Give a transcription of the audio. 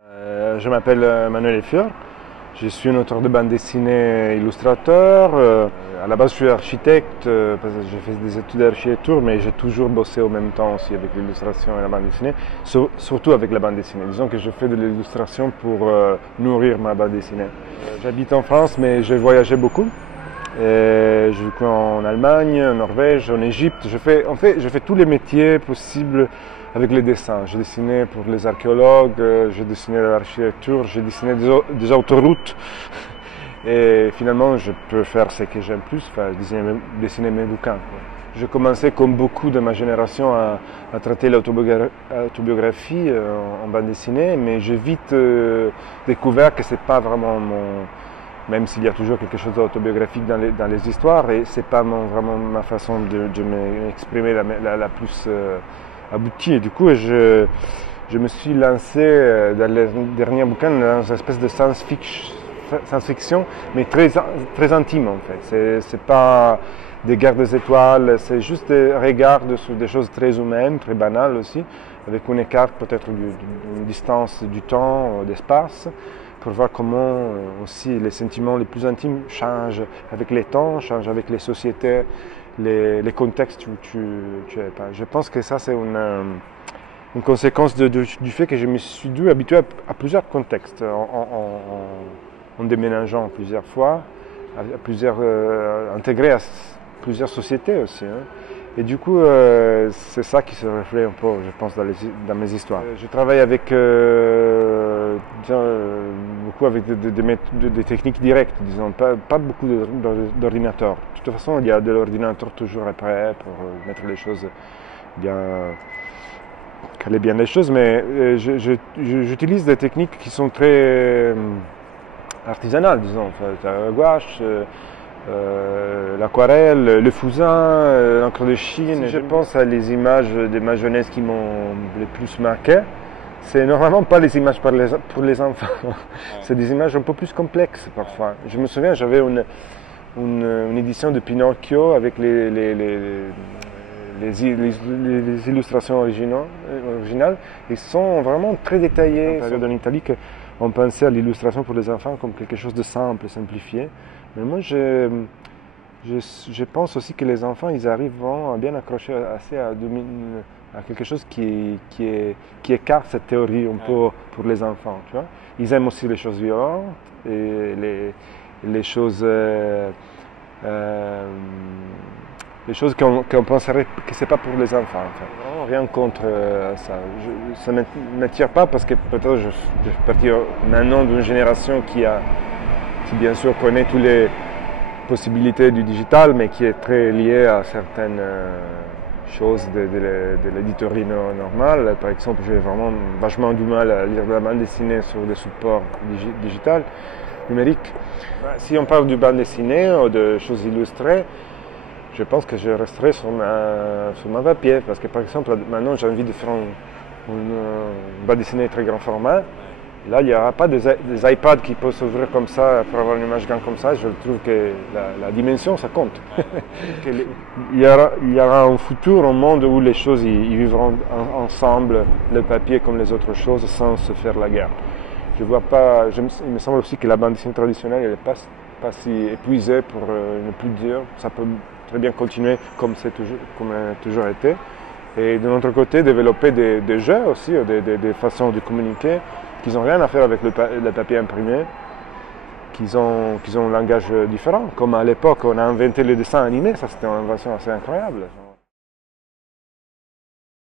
Je m'appelle Manuel Effior, je suis un auteur de bande dessinée illustrateur. À la base, je suis architecte, parce que j'ai fait des études d'architecture, mais j'ai toujours bossé en même temps aussi avec l'illustration et la bande dessinée, surtout avec la bande dessinée. Disons que je fais de l'illustration pour nourrir ma bande dessinée. J'habite en France, mais j'ai voyagé beaucoup. J'ai vécu en Allemagne, en Norvège, en Égypte. Je fais tous les métiers possibles avec les dessins. J'ai dessiné pour les archéologues, j'ai dessiné l'architecture, j'ai dessiné des autoroutes. Et finalement, je peux faire ce que j'aime plus, dessiner mes bouquins. J'ai commencé, comme beaucoup de ma génération, à traiter l'autobiographie en bande dessinée, mais j'ai vite découvert que ce n'est pas vraiment même s'il y a toujours quelque chose d'autobiographique dans les histoires, et ce n'est pas vraiment ma façon de m'exprimer la plus aboutie. Et du coup, je me suis lancé dans les derniers bouquins dans une espèce de science-fiction, mais très intime en fait. C'est pas des guerres des étoiles, c'est juste des regards sur des choses très humaines, très banales aussi, avec une écart peut-être d'une distance du temps, d'espace, pour voir comment aussi les sentiments les plus intimes changent avec les temps, changent avec les sociétés, les contextes où tu es. Je pense que ça c'est une conséquence du fait que je me suis dû habituer à plusieurs contextes en déménageant plusieurs fois, intégré à plusieurs sociétés aussi. Et du coup, c'est ça qui se reflète un peu, je pense, dans mes histoires. Je travaille avec beaucoup avec des techniques directes, disons, pas beaucoup d'ordinateurs. De toute façon, il y a de l'ordinateur toujours après pour mettre les choses bien, caler bien les choses, mais j'utilise des techniques qui sont très artisanales, disons, la gouache, l'aquarelle, le fusain, l'encre de Chine. Si je pense à les images de ma jeunesse qui m'ont le plus marqué, c'est normalement pas les images pour les enfants. C'est des images un peu plus complexes parfois. Je me souviens, j'avais une édition de Pinocchio avec les illustrations originales. Ils sont vraiment très détaillés. En Italie, on pensait à l'illustration pour les enfants comme quelque chose de simple, simplifié. Mais moi, je pense aussi que les enfants, ils arrivent à bien accrocher à quelque chose qui écarte cette théorie un peu pour les enfants. Tu vois. Ils aiment aussi les choses violentes et les choses qu'on penserait que ce n'est pas pour les enfants. En fait. Vraiment rien contre ça. Ça ne m'attire pas parce que peut-être je fais partie maintenant d'une génération qui bien sûr connaît toutes les possibilités du digital, mais qui est très liée à certaines choses de l'éditorie normale. Par exemple, j'ai vraiment vachement du mal à lire de la bande dessinée sur des supports digital, numériques. Si on parle de bande dessinée ou de choses illustrées, je pense que je resterai sur ma papier, parce que par exemple, maintenant j'ai envie de faire une bande dessinée très grand format. Là, il n'y aura pas des iPads qui peuvent s'ouvrir comme ça pour avoir une image grande comme ça. Je trouve que la dimension, ça compte. Il y aura un futur, un monde où les choses ils vivront ensemble, le papier comme les autres choses, sans se faire la guerre. Je vois pas. Il me semble aussi que la bande dessinée traditionnelle n'est pas si épuisée pour ne plus dire. Ça peut très bien continuer comme elle a toujours été. Et de notre côté, développer des jeux aussi, des façons de communiquer qui n'ont rien à faire avec le papier imprimé, qui ont un langage différent. Comme à l'époque, on a inventé le dessin animé, ça c'était une invention assez incroyable.